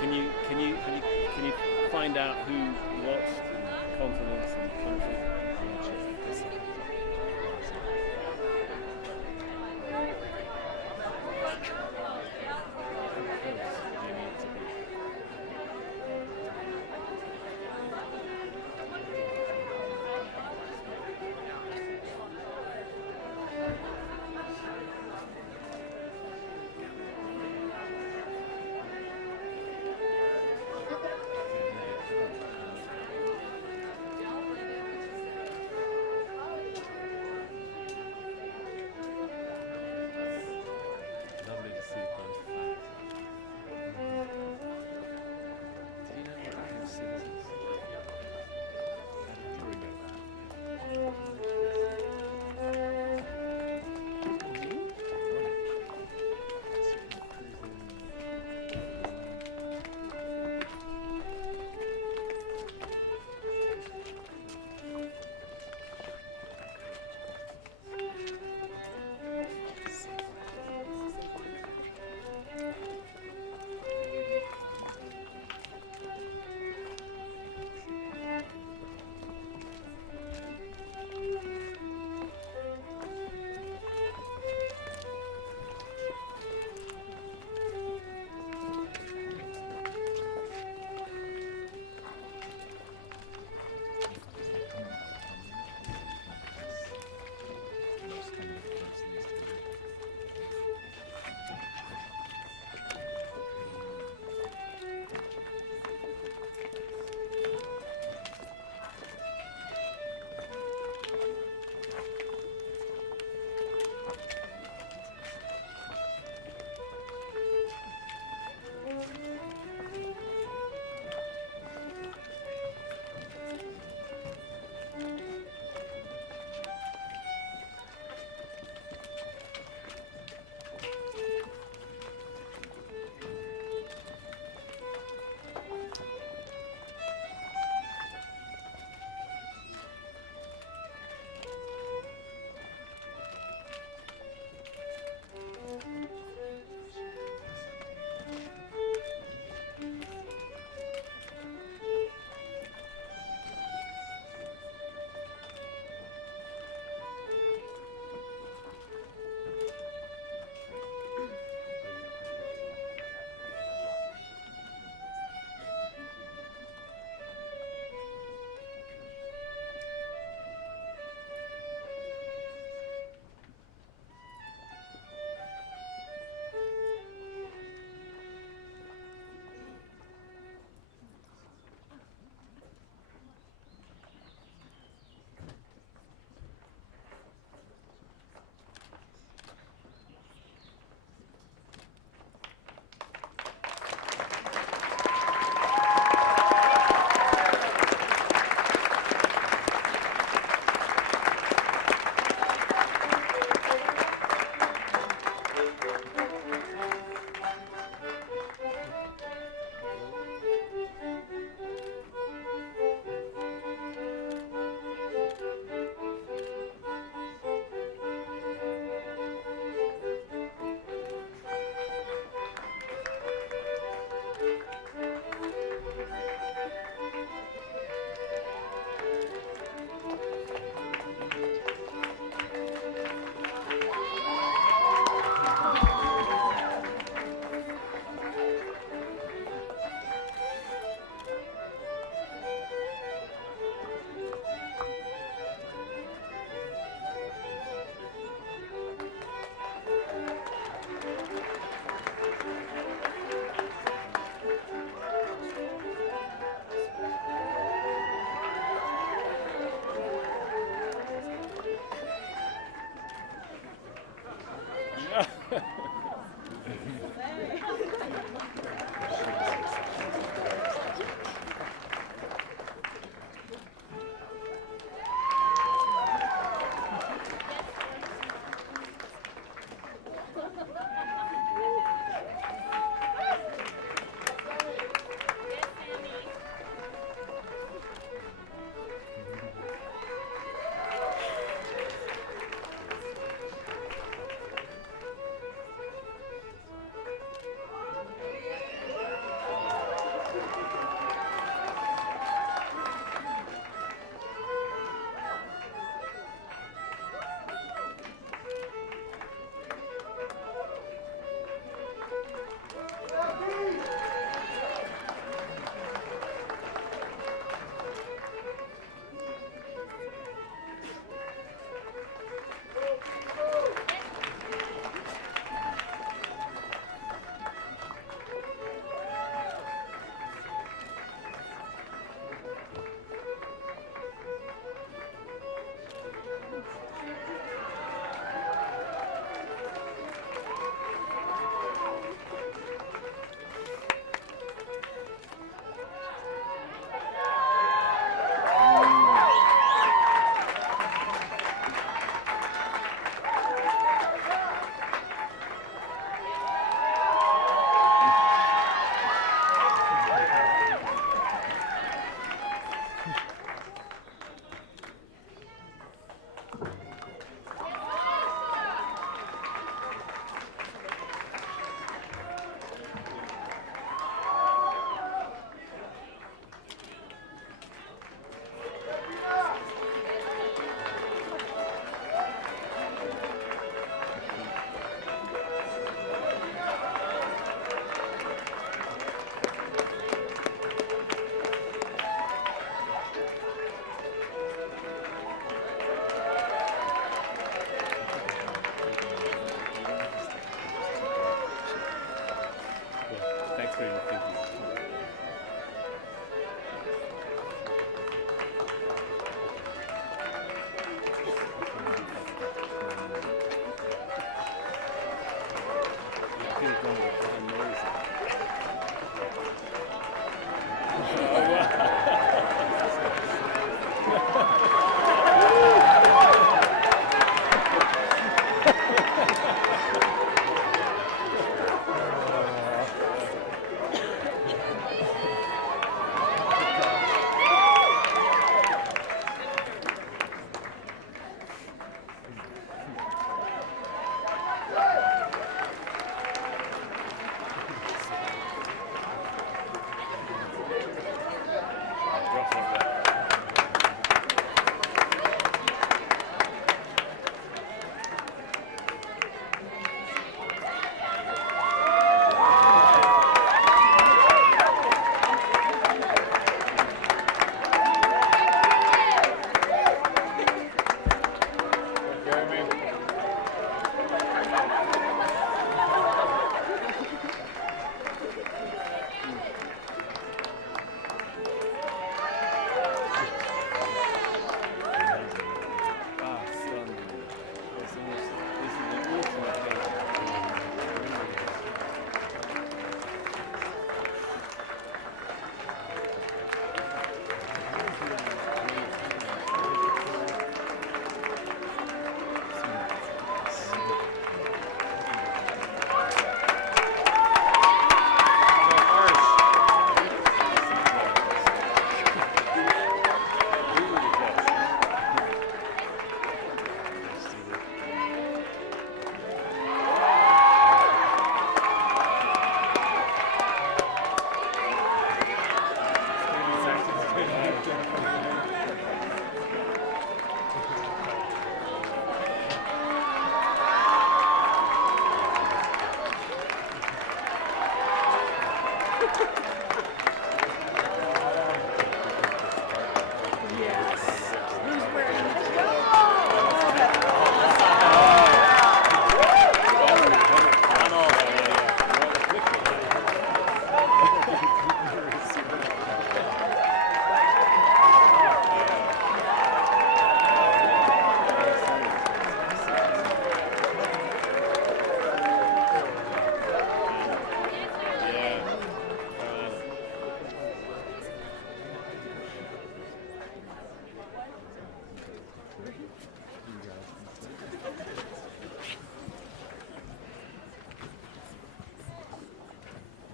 Can you find out who watched and continents and countries?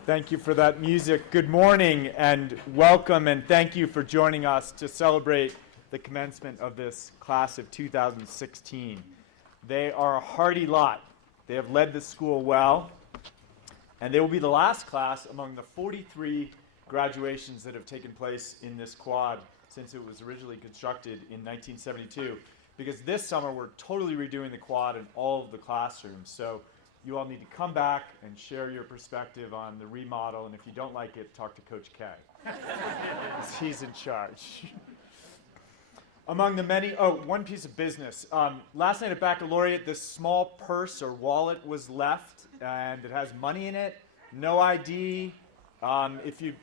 Thank you for that music. Good morning and welcome, and thank you for joining us to celebrate the commencement of this class of 2016. They are a hardy lot. They have led the school well, and they will be the last class among the 43 graduations that have taken place in this quad since it was originally constructed in 1972. Because this summer we're totally redoing the quad in all of the classrooms. So you all need to come back and share your perspective on the remodel, and if you don't like it, talk to Coach K. He's in charge. Among the many, one piece of business. Last night at Baccalaureate, this small purse or wallet was left, and it has money in it, no ID. If you,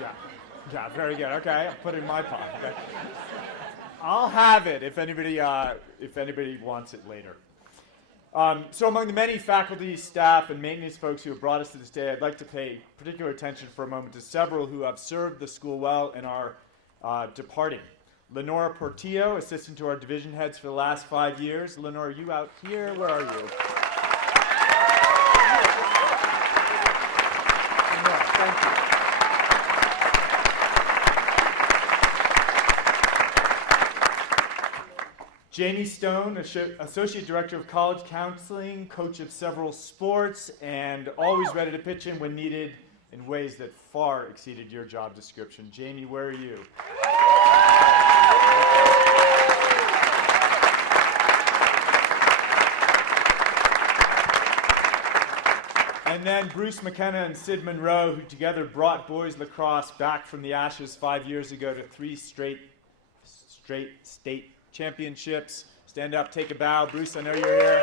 yeah, very good. Okay, I'll put it in my pocket. Okay. I'll have it if anybody wants it later. So among the many faculty, staff, and maintenance folks who have brought us to this day, I'd like to pay particular attention for a moment to several who have served the school well and are departing. Lenora Portillo, assistant to our division heads for the last 5 years. Lenora, are you out here? Where are you? Lenora, thank you. Jamie Stone, Associate Director of College Counseling, coach of several sports, and always ready to pitch in when needed in ways that far exceeded your job description. Jamie, where are you? And then Bruce McKenna and Sid Monroe, who together brought boys lacrosse back from the ashes 5 years ago to 3 straight state championships. Stand up, take a bow. Bruce, I know you're here.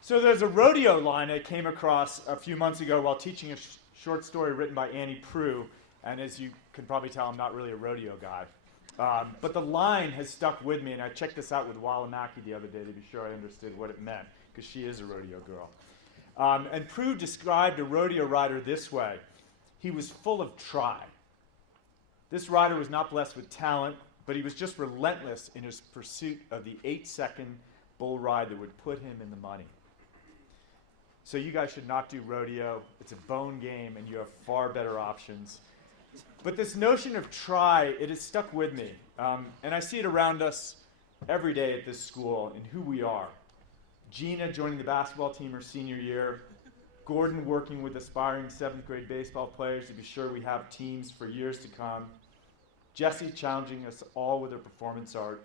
So there's a rodeo line I came across a few months ago while teaching a short story written by Annie Prue. And as you can probably tell, I'm not really a rodeo guy. But the line has stuck with me, and I checked this out with Walla Mackey the other day to be sure I understood what it meant, because she is a rodeo girl. And Prue described a rodeo rider this way. He was full of try. This rider was not blessed with talent, but he was just relentless in his pursuit of the 8-second bull ride that would put him in the money. So you guys should not do rodeo. It's a bone game, and you have far better options. But this notion of try, it has stuck with me. And I see it around us every day at this school in who we are. Gina joining the basketball team her senior year, Gordon working with aspiring 7th grade baseball players to be sure we have teams for years to come, Jessie challenging us all with her performance art,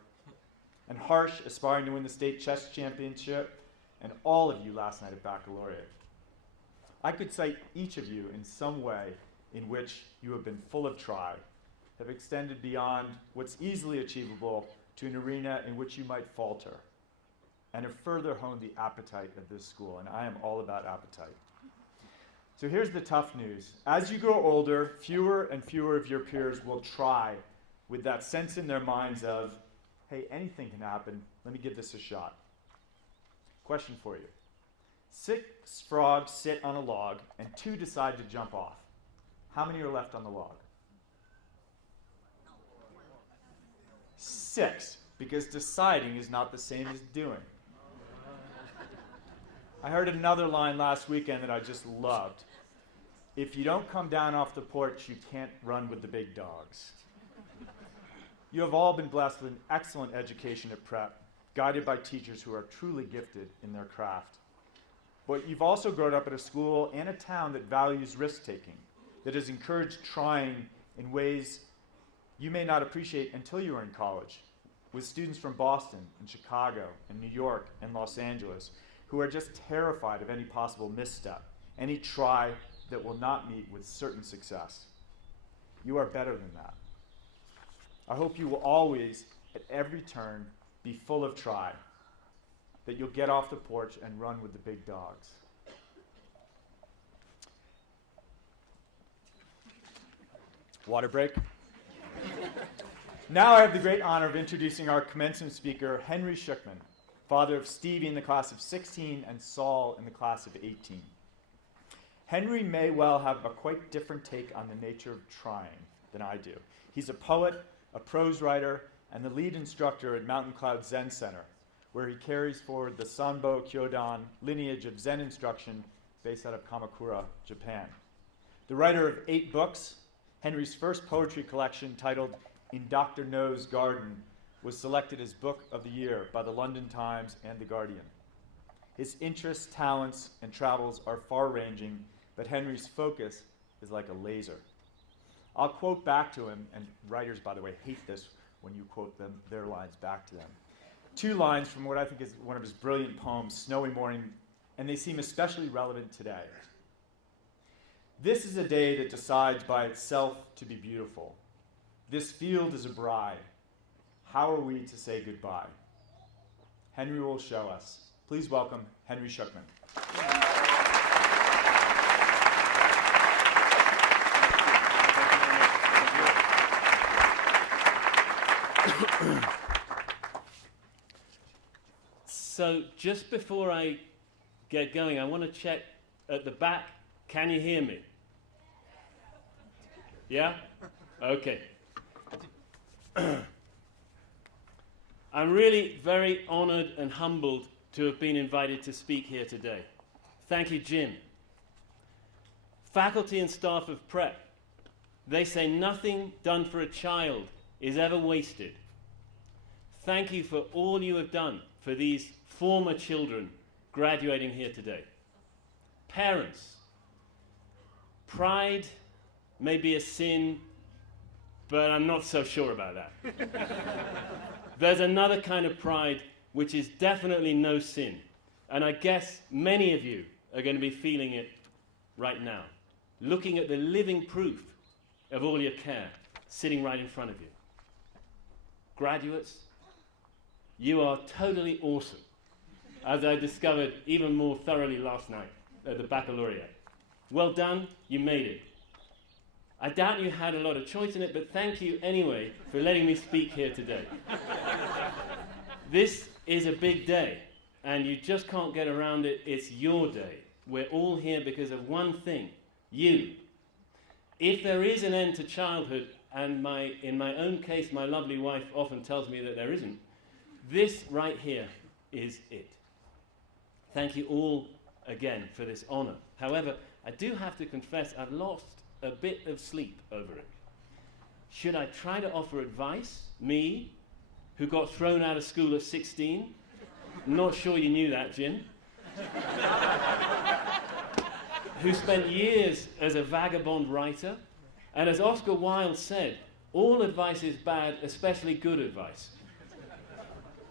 and Harsh aspiring to win the state chess championship, and all of you last night at Baccalaureate. I could cite each of you in some way in which you have been full of try, have extended beyond what's easily achievable to an arena in which you might falter, and have further honed the appetite of this school, and I am all about appetite. So here's the tough news. As you grow older, fewer and fewer of your peers will try with that sense in their minds of, hey, anything can happen, let me give this a shot. Question for you. 6 frogs sit on a log, and 2 decide to jump off. How many are left on the log? 6, because deciding is not the same as doing. I heard another line last weekend that I just loved. If you don't come down off the porch, you can't run with the big dogs. You have all been blessed with an excellent education at prep, guided by teachers who are truly gifted in their craft. But you've also grown up at a school and a town that values risk-taking, that has encouraged trying in ways you may not appreciate until you are in college. with students from Boston and Chicago and New York and Los Angeles who are just terrified of any possible misstep, any try that will not meet with certain success. You are better than that. I hope you will always, at every turn, be full of try, that you'll get off the porch and run with the big dogs. Water break. Now I have the great honor of introducing our commencement speaker, Henry Schuckman, father of Stevie in the class of 16 and Saul in the class of 18. Henry may well have a quite different take on the nature of trying than I do. He's a poet, a prose writer, and the lead instructor at Mountain Cloud Zen Center, where he carries forward the Sanbo Kyodan lineage of Zen instruction based out of Kamakura, Japan. The writer of 8 books, Henry's first poetry collection, titled In Dr. No's Garden, was selected as Book of the Year by the London Times and The Guardian. His interests, talents, and travels are far-ranging, but Henry's focus is like a laser. I'll quote back to him, and writers, by the way, hate this when you quote their lines back to them. 2 lines from what I think is one of his brilliant poems, Snowy Morning, and they seem especially relevant today. This is a day that decides by itself to be beautiful. This field is a bride. How are we to say goodbye? Henry will show us. Please welcome Henry Schuckman. So just before I get going, I want to check at the back. Can you hear me? Yeah? Okay. I'm really very honored and humbled to have been invited to speak here today. Thank you, Jim. Faculty and staff of Prep, they say nothing done for a child is ever wasted. Thank you for all you have done for these former children graduating here today. Parents, pride may be a sin, but I'm not so sure about that. There's another kind of pride which is definitely no sin, and I guess many of you are going to be feeling it right now, looking at the living proof of all your care sitting right in front of you. Graduates, you are totally awesome, as I discovered even more thoroughly last night at the baccalaureate. Well done, you made it. I doubt you had a lot of choice in it, but thank you anyway for letting me speak here today. This is a big day, and you just can't get around it. It's your day. We're all here because of one thing, you. If there is an end to childhood, and in my own case, my lovely wife often tells me that there isn't, this right here is it. Thank you all again for this honor. However, I do have to confess I've lost a bit of sleep over it. Should I try to offer advice? Me, who got thrown out of school at 16? Not sure you knew that, Jim. Who spent years as a vagabond writer. And as Oscar Wilde said, all advice is bad, especially good advice.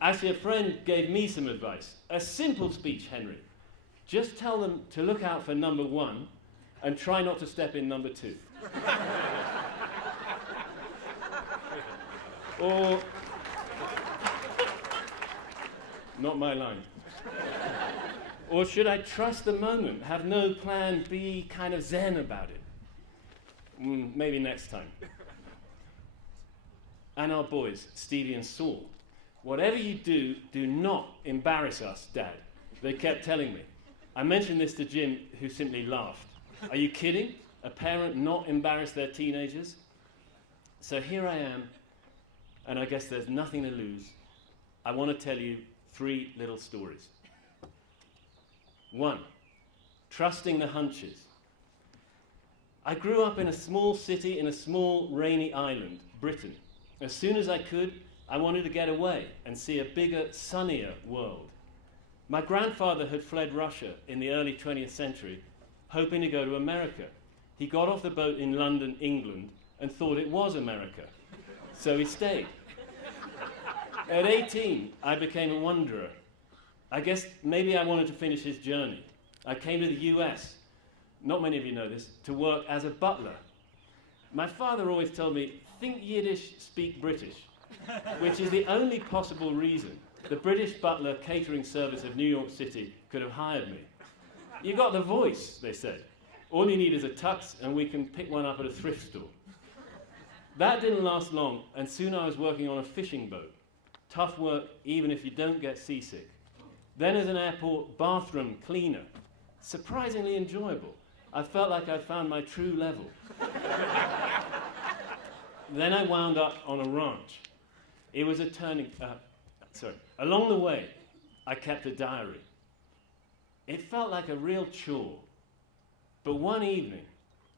Actually, a friend gave me some advice. A simple speech, Henry. Just tell them to look out for number 1 and try not to step in number 2. Or, not my line. Or should I trust the moment, have no plan, be kind of zen about it? Maybe next time. And our boys, Stevie and Saul, whatever you do, do not embarrass us, Dad. They kept telling me. I mentioned this to Jim, who simply laughed. Are you kidding? A parent not embarrass their teenagers? So here I am, and I guess there's nothing to lose. I want to tell you 3 little stories. 1, trusting the hunches. I grew up in a small city in a small rainy island, Britain. As soon as I could, I wanted to get away and see a bigger, sunnier world. My grandfather had fled Russia in the early 20th century, hoping to go to America. He got off the boat in London, England, and thought it was America. So he stayed. At 18, I became a wanderer. I guess maybe I wanted to finish his journey. I came to the US, not many of you know this, to work as a butler. My father always told me, think Yiddish, speak British, which is the only possible reason the British butler catering service of New York City could have hired me. You got the voice, they said. All you need is a tux and we can pick one up at a thrift store. That didn't last long, and soon I was working on a fishing boat. Tough work, even if you don't get seasick. Then as an airport bathroom cleaner. Surprisingly enjoyable. I felt like I'd found my true level. Then I wound up on a ranch. It was a along the way, I kept a diary. It felt like a real chore. But one evening,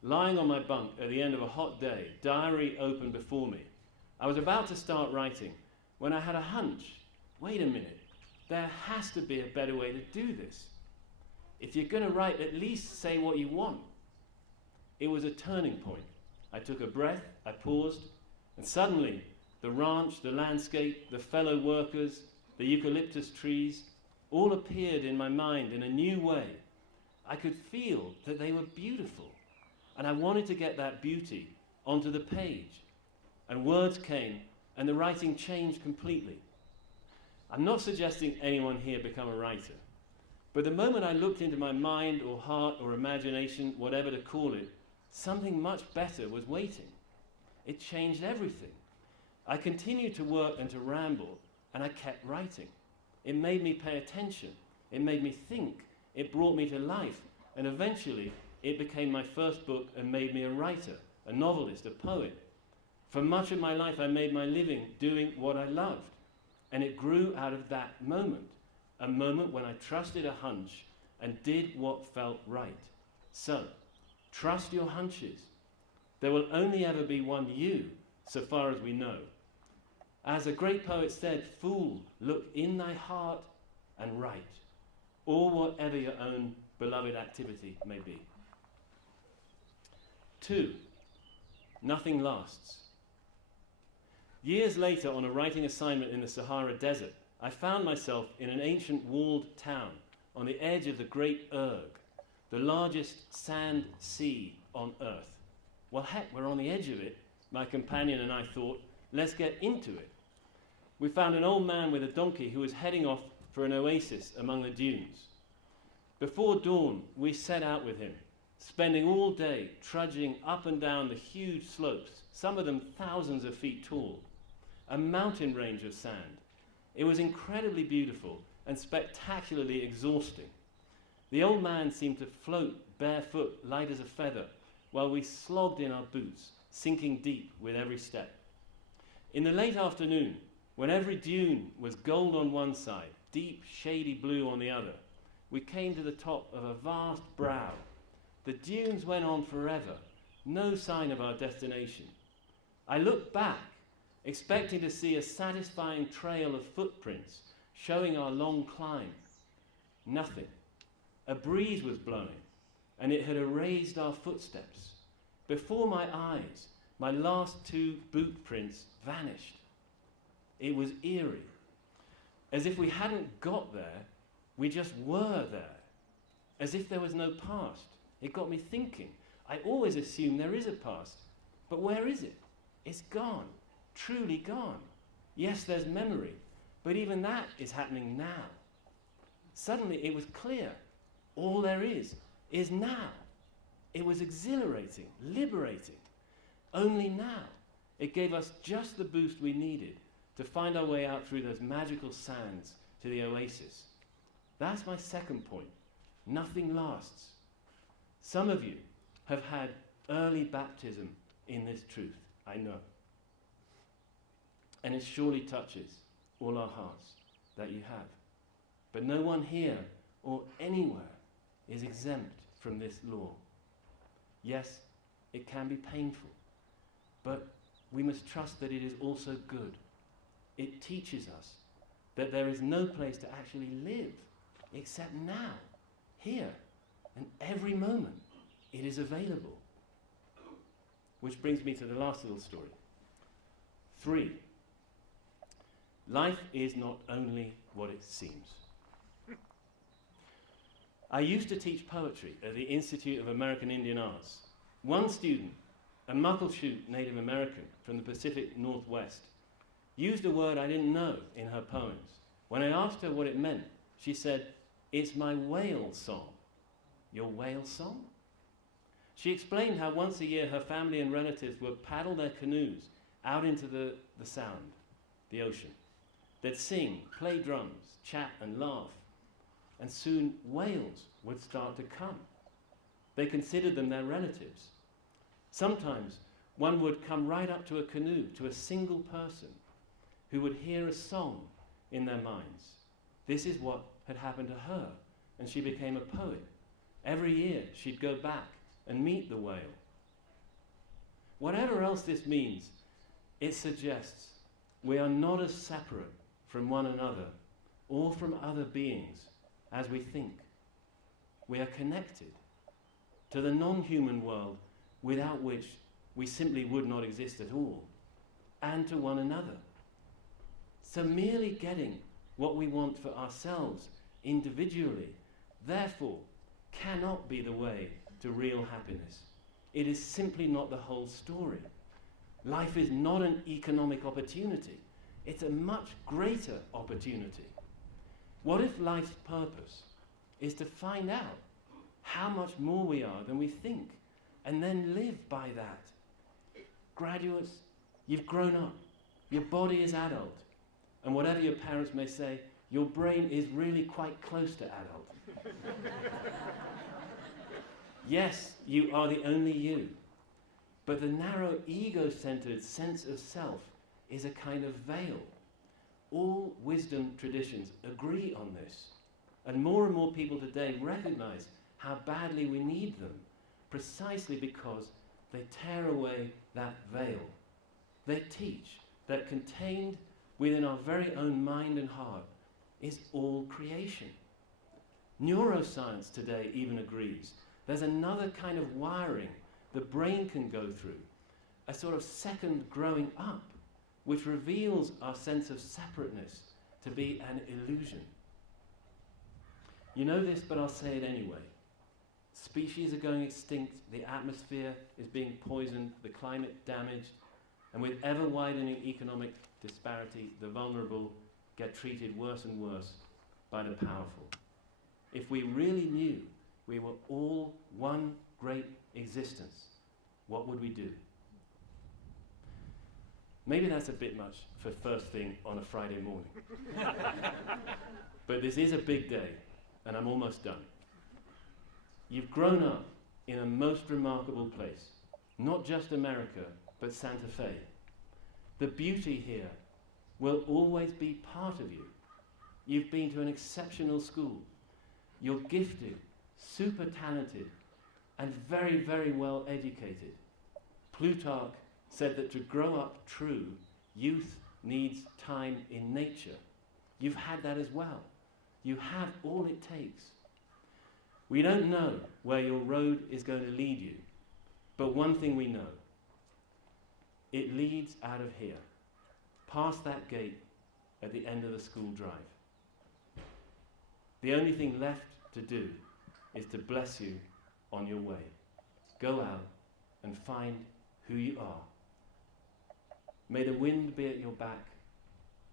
lying on my bunk at the end of a hot day, diary open before me, I was about to start writing when I had a hunch. Wait a minute, there has to be a better way to do this. If you're going to write, at least say what you want. It was a turning point. I took a breath, I paused, and suddenly the ranch, the landscape, the fellow workers, the eucalyptus trees, all appeared in my mind in a new way. I could feel that they were beautiful, and I wanted to get that beauty onto the page. And words came, and the writing changed completely. I'm not suggesting anyone here become a writer, but the moment I looked into my mind or heart or imagination, whatever to call it, something much better was waiting. It changed everything. I continued to work and to ramble, and I kept writing. It made me pay attention. It made me think. It brought me to life, and eventually it became my first book and made me a writer, a novelist, a poet. For much of my life I made my living doing what I loved, and it grew out of that moment, a moment when I trusted a hunch and did what felt right. So, trust your hunches. There will only ever be one you, so far as we know. As a great poet said, fool, look in thy heart and write, or whatever your own beloved activity may be. 2, nothing lasts. Years later, on a writing assignment in the Sahara Desert, I found myself in an ancient walled town on the edge of the Great Erg, the largest sand sea on Earth. Well, heck, we're on the edge of it. My companion and I thought, let's get into it. We found an old man with a donkey who was heading off for an oasis among the dunes. Before dawn, we set out with him, spending all day trudging up and down the huge slopes, some of them thousands of feet tall, a mountain range of sand. It was incredibly beautiful and spectacularly exhausting. The old man seemed to float barefoot, light as a feather, while we slogged in our boots, sinking deep with every step. In the late afternoon, when every dune was gold on one side, deep, shady blue on the other, we came to the top of a vast brow. The dunes went on forever, no sign of our destination. I looked back, expecting to see a satisfying trail of footprints showing our long climb. Nothing. A breeze was blowing, and it had erased our footsteps. Before my eyes, my last 2 boot prints vanished. It was eerie. As if we hadn't got there, we just were there. As if there was no past. It got me thinking. I always assume there is a past, but where is it? It's gone, truly gone. Yes, there's memory, but even that is happening now. Suddenly it was clear. All there is now. It was exhilarating, liberating. Only now. It gave us just the boost we needed to find our way out through those magical sands to the oasis. That's my second point. Nothing lasts. Some of you have had early baptism in this truth, I know. And it surely touches all our hearts that you have. But no one here or anywhere is exempt from this law. Yes, it can be painful, but we must trust that it is also good. It teaches us that there is no place to actually live except now, here, and every moment it is available. Which brings me to the last little story. 3, Life is not only what it seems. I used to teach poetry at the Institute of American Indian Arts. One student, a Muckleshoot Native American from the Pacific Northwest, used a word I didn't know in her poems. When I asked her what it meant, she said, "It's my whale song." Your whale song? She explained how once a year her family and relatives would paddle their canoes out into the sound, the ocean. They'd sing, play drums, chat and laugh, and soon whales would start to come. They considered them their relatives. Sometimes one would come right up to a canoe, to a single person, who would hear a song in their minds. This is what had happened to her, and she became a poet. Every year she'd go back and meet the whale. Whatever else this means, it suggests we are not as separate from one another or from other beings as we think. We are connected to the non-human world without which we simply would not exist at all, and to one another. So merely getting what we want for ourselves individually, therefore, cannot be the way to real happiness. It is simply not the whole story. Life is not an economic opportunity. It's a much greater opportunity. What if life's purpose is to find out how much more we are than we think, and then live by that? Graduates, you've grown up. Your body is adult. And whatever your parents may say, your brain is really quite close to adult. Yes, you are the only you. But the narrow ego-centered sense of self is a kind of veil. All wisdom traditions agree on this. And more people today recognize how badly we need them, precisely because they tear away that veil. They teach that contained within our very own mind and heart is all creation. Neuroscience today even agrees there's another kind of wiring the brain can go through, a sort of second growing up, which reveals our sense of separateness to be an illusion. You know this, but I'll say it anyway. Species are going extinct, the atmosphere is being poisoned, the climate damaged, and with ever-widening economic disparity, the vulnerable get treated worse and worse by the powerful. If we really knew we were all one great existence, what would we do? Maybe that's a bit much for first thing on a Friday morning. But this is a big day, and I'm almost done. You've grown up in a most remarkable place, not just America, but Santa Fe. The beauty here will always be part of you. You've been to an exceptional school. You're gifted, super talented, and very, very well educated. Plutarch said that to grow up true, youth needs time in nature. You've had that as well. You have all it takes. We don't know where your road is going to lead you, but one thing we know. It leads out of here, past that gate at the end of the school drive. The only thing left to do is to bless you on your way. Go out and find who you are. May the wind be at your back.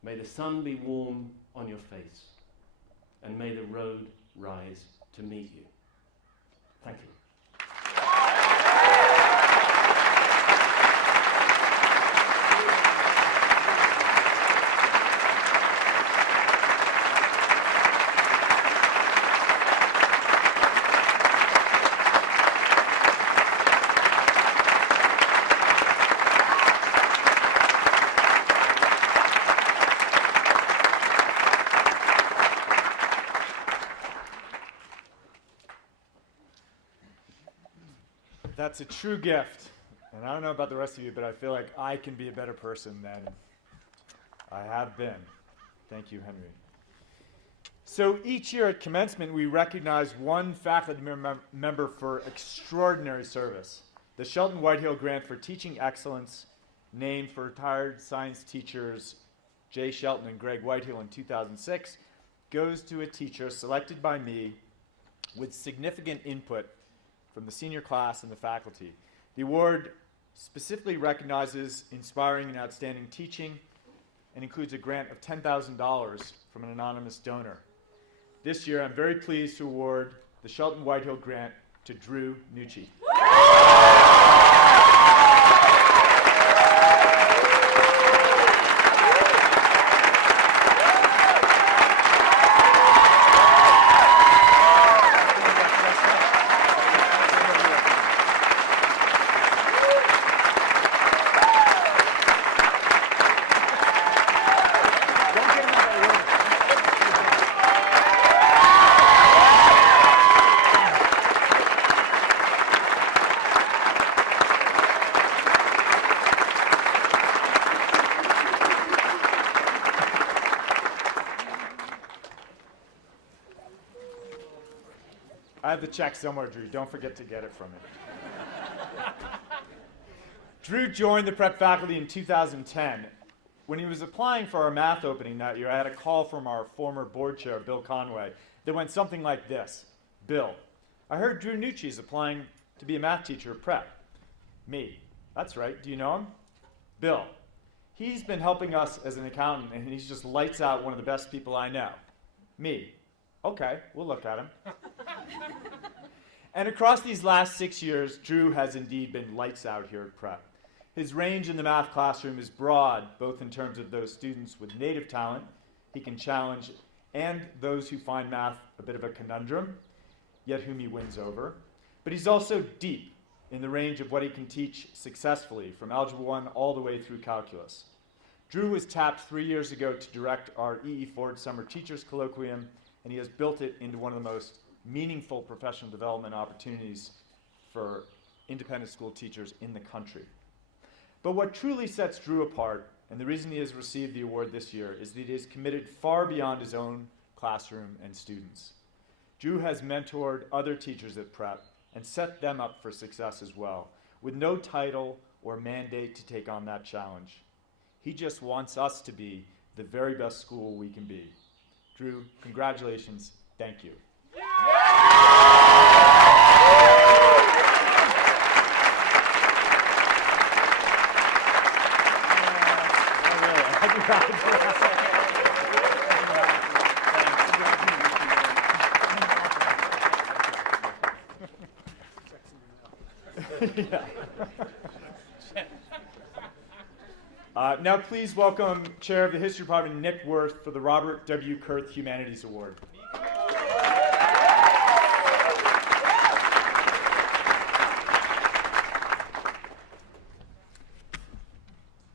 May the sun be warm on your face. And may the road rise to meet you. Thank you. That's a true gift. And I don't know about the rest of you, but I feel like I can be a better person than I have been. Thank you, Henry. So each year at commencement, we recognize one faculty member for extraordinary service. The Shelton Whitehill Grant for Teaching Excellence, named for retired science teachers Jay Shelton and Greg Whitehill in 2006, goes to a teacher selected by me with significant input from the senior class and the faculty. The award specifically recognizes inspiring and outstanding teaching and includes a grant of $10,000 from an anonymous donor. This year, I'm very pleased to award the Shelton Whitehill Grant to Drew Nucci. I have the check somewhere, Drew. Don't forget to get it from me. Drew joined the prep faculty in 2010. When he was applying for our math opening that year, I had a call from our former board chair, Bill Conway, that went something like this. Bill, I heard Drew Nucci is applying to be a math teacher at prep. Me, that's right. Do you know him? Bill, he's been helping us as an accountant, and he's just lights out, one of the best people I know. Me, okay, we'll look at him. And across these last 6 years, Drew has indeed been lights out here at prep. His range in the math classroom is broad, both in terms of those students with native talent he can challenge and those who find math a bit of a conundrum, yet whom he wins over. But he's also deep in the range of what he can teach successfully, from Algebra 1 all the way through calculus. Drew was tapped 3 years ago to direct our E.E. Ford Summer Teachers Colloquium, and he has built it into one of the most meaningful professional development opportunities for independent school teachers in the country. But what truly sets Drew apart, and the reason he has received the award this year, is that he is committed far beyond his own classroom and students. Drew has mentored other teachers at prep and set them up for success as well, with no title or mandate to take on that challenge. He just wants us to be the very best school we can be. Drew, congratulations. Thank you. Now please welcome Chair of the History Department, Nick Worth, for the Robert W. Kurth Humanities Award.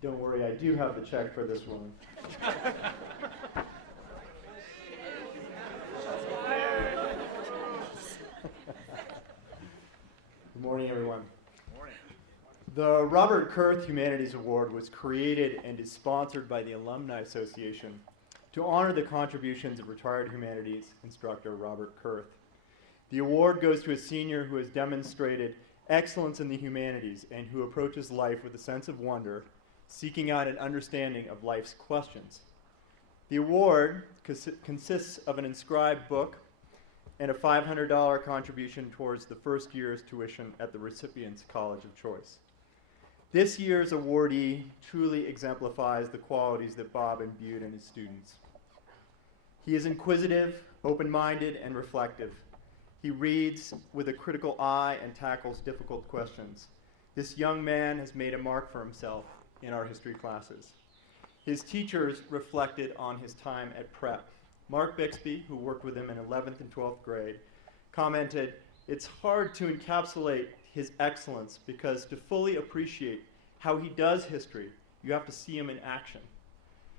Don't worry, I do have the check for this one. Good morning, everyone. The Robert Kurth Humanities Award was created and is sponsored by the Alumni Association to honor the contributions of retired humanities instructor Robert Kurth. The award goes to a senior who has demonstrated excellence in the humanities and who approaches life with a sense of wonder, seeking out an understanding of life's questions. The award consists of an inscribed book and a $500 contribution towards the first year's tuition at the recipient's college of choice. This year's awardee truly exemplifies the qualities that Bob imbued in his students. He is inquisitive, open-minded, and reflective. He reads with a critical eye and tackles difficult questions. This young man has made a mark for himself in our history classes. His teachers reflected on his time at prep. Mark Bixby, who worked with him in 11th and 12th grade, commented, "It's hard to encapsulate his excellence because to fully appreciate how he does history, you have to see him in action.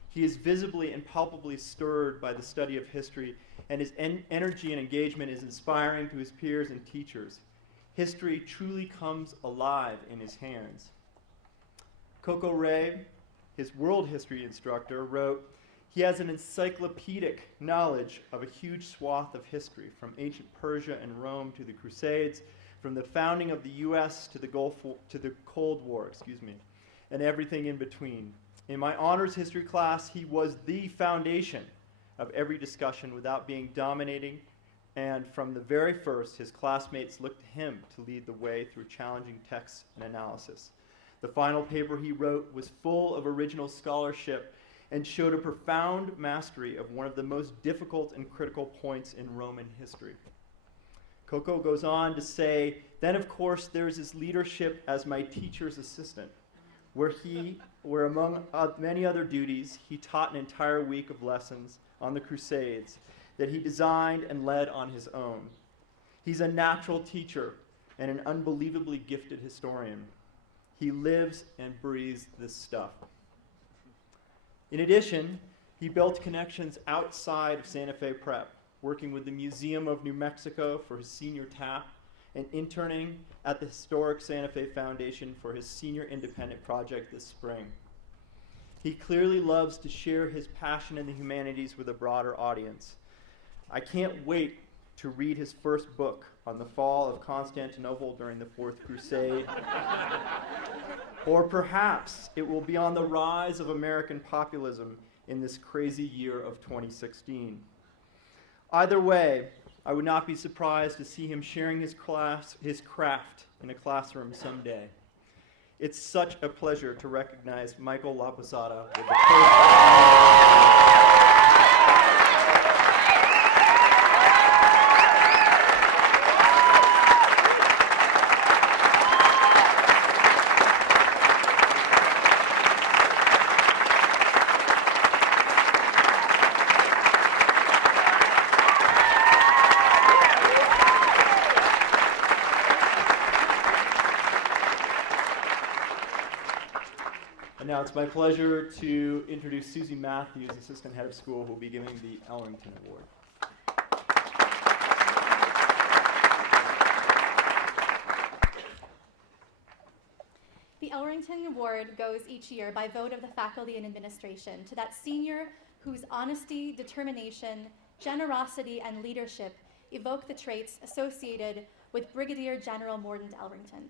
He is visibly and palpably stirred by the study of history, and his energy and engagement is inspiring to his peers and teachers. History truly comes alive in his hands." Coco Ray, his world history instructor, wrote, "He has an encyclopedic knowledge of a huge swath of history, from ancient Persia and Rome to the Crusades, from the founding of the U.S. to the Cold War, and everything in between. In my honors history class, he was the foundation of every discussion without being dominating, and from the very first, his classmates looked to him to lead the way through challenging texts and analysis. The final paper he wrote was full of original scholarship and showed a profound mastery of one of the most difficult and critical points in Roman history. Coco goes on to say, then of course there's his leadership as my teacher's assistant, where among many other duties, he taught an entire week of lessons on the Crusades that he designed and led on his own. He's a natural teacher and an unbelievably gifted historian. He lives and breathes this stuff. In addition, he built connections outside of Santa Fe Prep, working with the Museum of New Mexico for his senior TAP and interning at the historic Santa Fe Foundation for his senior independent project this spring. He clearly loves to share his passion in the humanities with a broader audience. I can't wait to read his first book on the fall of Constantinople during the Fourth Crusade. Or perhaps it will be on the rise of American populism in this crazy year of 2016. Either way, I would not be surprised to see him sharing his craft in a classroom someday. It's such a pleasure to recognize Michael La Posada with the first. Now it's my pleasure to introduce Susie Matthews, Assistant Head of School, who will be giving the Elrington Award. The Elrington Award goes each year by vote of the faculty and administration to that senior whose honesty, determination, generosity, and leadership evoke the traits associated with Brigadier General Mordaunt Elrington.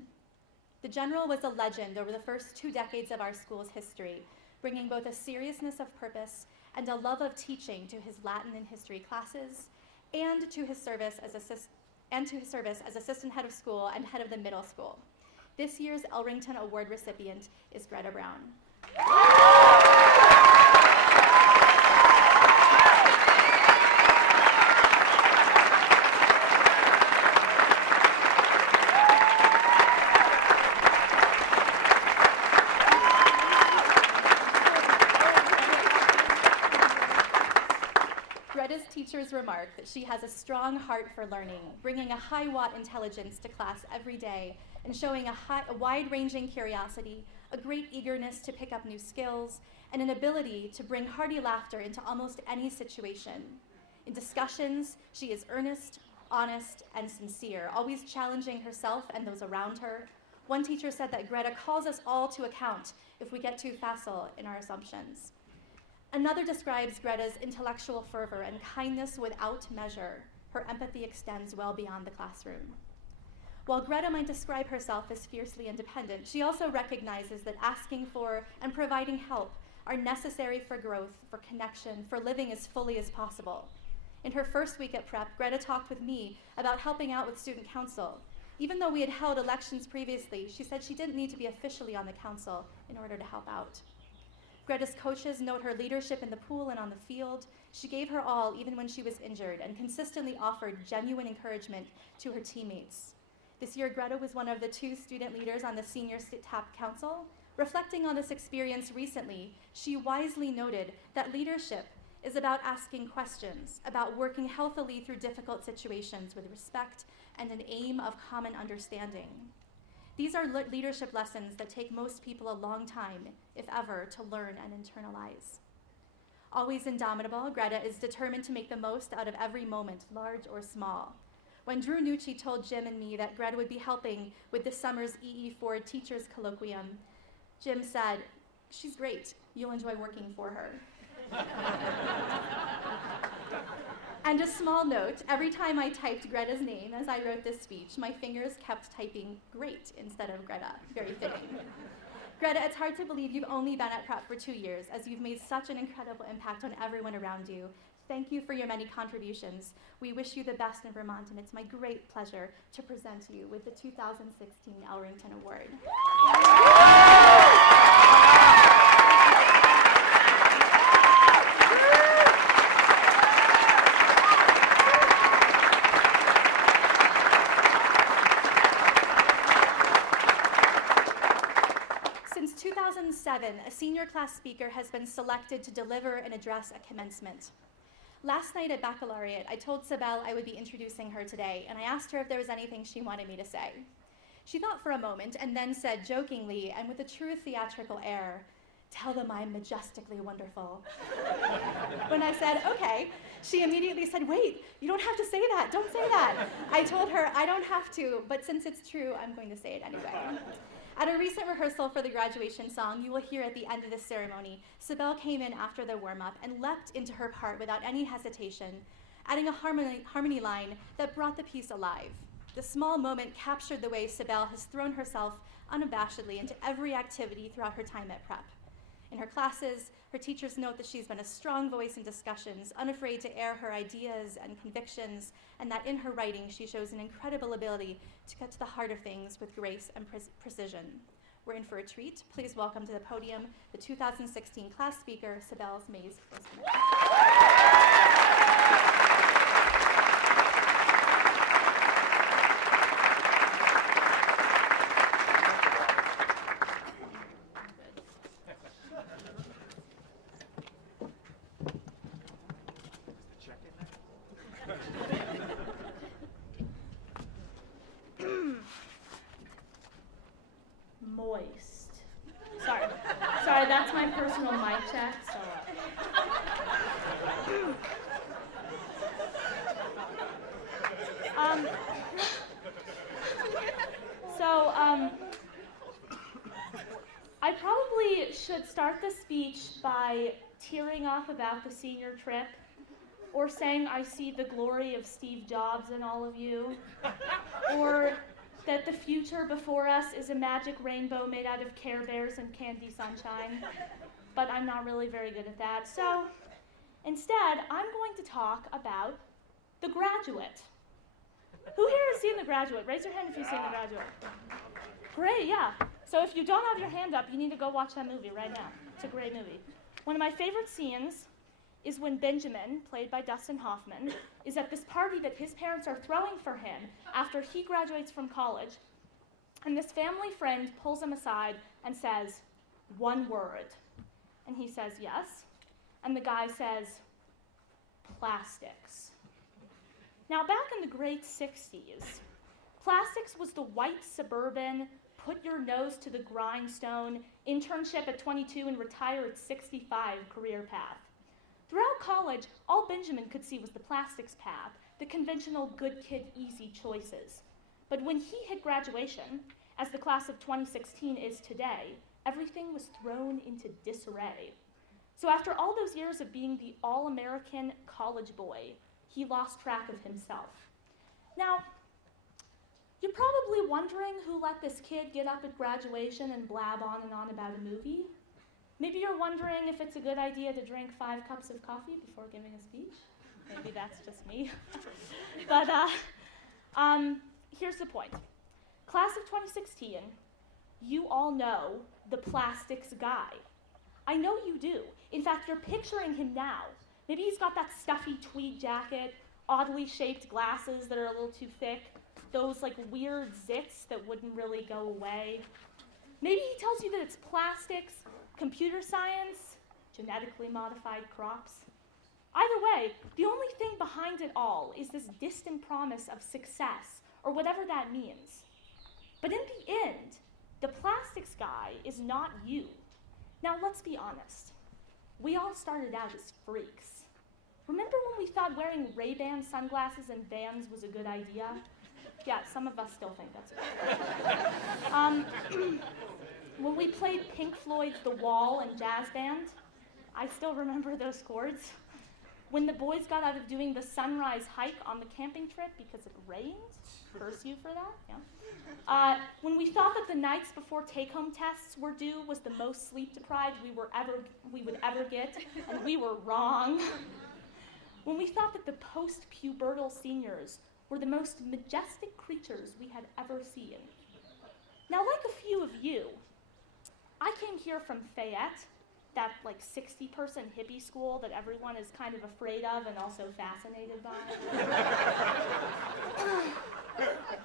The general was a legend over the first 2 decades of our school's history, bringing both a seriousness of purpose and a love of teaching to his Latin and history classes, and to his service as assistant head of school and head of the middle school. This year's Elrington Award recipient is Greta Brown. Greta's teachers remark that she has a strong heart for learning, bringing a high-watt intelligence to class every day and showing a wide-ranging curiosity, a great eagerness to pick up new skills, and an ability to bring hearty laughter into almost any situation. In discussions, she is earnest, honest, and sincere, always challenging herself and those around her. One teacher said that Greta calls us all to account if we get too facile in our assumptions. Another describes Greta's intellectual fervor and kindness without measure. Her empathy extends well beyond the classroom. While Greta might describe herself as fiercely independent, she also recognizes that asking for and providing help are necessary for growth, for connection, for living as fully as possible. In her first week at prep, Greta talked with me about helping out with student council. Even though we had held elections previously, she said she didn't need to be officially on the council in order to help out. Greta's coaches note her leadership in the pool and on the field. She gave her all even when she was injured and consistently offered genuine encouragement to her teammates. This year, Greta was one of the 2 student leaders on the Senior TAP Council. Reflecting on this experience recently, she wisely noted that leadership is about asking questions, about working healthily through difficult situations with respect and an aim of common understanding. These are leadership lessons that take most people a long time, if ever, to learn and internalize. Always indomitable, Greta is determined to make the most out of every moment, large or small. When Drew Nucci told Jim and me that Greta would be helping with this summer's E.E. Ford Teachers Colloquium, Jim said, "She's great. You'll enjoy working for her." And a small note, every time I typed Greta's name as I wrote this speech, my fingers kept typing great instead of Greta. Very fitting. Greta, it's hard to believe you've only been at prep for 2 years, as you've made such an incredible impact on everyone around you. Thank you for your many contributions. We wish you the best in Vermont, and it's my great pleasure to present you with the 2016 Elrington Award. Since 2007, a senior class speaker has been selected to deliver an address at commencement. Last night at baccalaureate, I told Sibel I would be introducing her today, and I asked her if there was anything she wanted me to say. She thought for a moment and then said jokingly and with a true theatrical air, "Tell them I'm majestically wonderful." When I said, "Okay," she immediately said, "Wait, you don't have to say that, don't say that." I told her, I don't have to, but since it's true, I'm going to say it anyway. At a recent rehearsal for the graduation song you will hear at the end of the ceremony, Sibel came in after the warm-up and leapt into her part without any hesitation, adding a harmony line that brought the piece alive. The small moment captured the way Sibel has thrown herself unabashedly into every activity throughout her time at prep. In her classes, her teachers note that she's been a strong voice in discussions, unafraid to air her ideas and convictions, and that in her writing she shows an incredible ability to get to the heart of things with grace and precision. We're in for a treat. Please welcome to the podium the 2016 class speaker, Sibel Mays. Moist. Sorry, that's my personal mic check. I probably should start the speech by tearing off about the senior trip, or saying I see the glory of Steve Jobs in all of you, or that the future before us is a magic rainbow made out of Care Bears and candy sunshine, but I'm not really very good at that. So instead, I'm going to talk about The Graduate. Who here has seen The Graduate? Raise your hand if you've seen The Graduate. Great, yeah. So if you don't have your hand up, you need to go watch that movie right now. It's a great movie. One of my favorite scenes is when Benjamin, played by Dustin Hoffman, is at this party that his parents are throwing for him after he graduates from college, and this family friend pulls him aside and says, "One word." And he says, "Yes." And the guy says, "Plastics." Now, back in the great 60s, plastics was the white suburban, put your nose to the grindstone, internship at 22 and retire at 65 career path. Throughout college, all Benjamin could see was the plastics path, the conventional good kid, easy choices. But when he hit graduation, as the class of 2016 is today, everything was thrown into disarray. So after all those years of being the all-American college boy, he lost track of himself. Now, you're probably wondering who let this kid get up at graduation and blab on and on about a movie. Maybe you're wondering if it's a good idea to drink 5 cups of coffee before giving a speech. Maybe that's just me. But here's the point. Class of 2016, you all know the plastics guy. I know you do. In fact, you're picturing him now. Maybe he's got that stuffy tweed jacket, oddly shaped glasses that are a little too thick, those like weird zits that wouldn't really go away. Maybe he tells you that it's plastics, computer science, genetically modified crops. Either way, the only thing behind it all is this distant promise of success, or whatever that means. But in the end, the plastics guy is not you. Now let's be honest. We all started out as freaks. Remember when we thought wearing Ray-Ban sunglasses and Vans was a good idea? Yeah, some of us still think that's a good idea. When we played Pink Floyd's The Wall and jazz band, I still remember those chords. when the boys got out of doing the sunrise hike on the camping trip because it rained. Curse you for that, yeah. When we thought that the nights before take-home tests were due was the most sleep-deprived we would ever get, and we were wrong. When we thought that the post-pubertal seniors were the most majestic creatures we had ever seen. Now, like a few of you, I came here from Fayette, that like 60-person hippie school that everyone is kind of afraid of and also fascinated by.